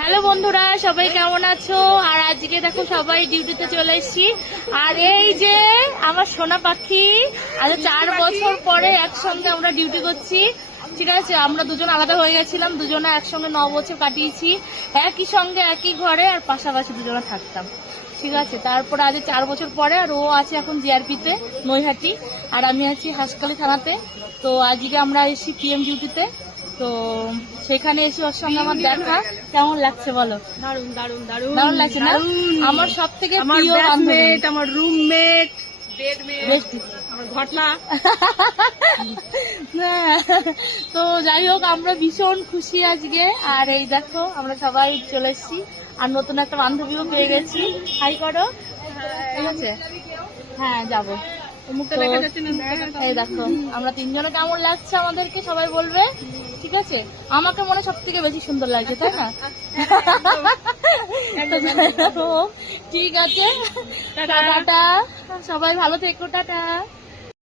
Hello বন্ধুরা, সবাই কেমন আছো? আর আজকে দেখো সবাই ডিউটিতে চলে এসেছি। আর এই যে আমার সোনা পাখি, আজ 4 বছর পরে একসঙ্গে আমরা ডিউটি করছি। ঠিক আছে, আমরা দুজন আলাদা হয়ে গেছিলাম, দুজনে একসঙ্গে 9 বছর কাটিয়েছি একই সঙ্গে একই ঘরে, আর পাশাপাশি দুজনে থাকতাম। ঠিক আছে, তারপরে আজ 4 বছর পরে, আর ও আছে এখন জিআরপিতে নৈহাটি, আর আমি আছি হাসখালি থানাতে। তো আজকে আমরা এসেছি পিএম ডিউটিতে। তো সেখানে এসে ওর সঙ্গে আমার দেখা। কেমন লাগছে বলো? দারুন দারুন দারুন দারুণ লাগছে না? আমার সব থেকে প্রিয় বান্ধবী, আমার রুমমেট, বেডমেট, আমার ঘটনা। তো যাই হোক, আমরা ভীষণ খুশি আজকে। আর এই দেখো আমরা সবাই চলে এসেছি, আর নতুন একটা বান্ধবীও পেয়ে গেছি। হাই করো। ঠিক আছে, হ্যাঁ যাবো। মুখটা দেখা যাচ্ছে না। এই দেখো আমরা তিনজনে কেমন লাগছে আমাদেরকে সবাই বলবে। ঠিক আছে, আমাকে মনে সব থেকে বেশি সুন্দর লাগছে, তাই না? ঠিক আছে, টাটা, সবাই ভালো থেকো, টাটা।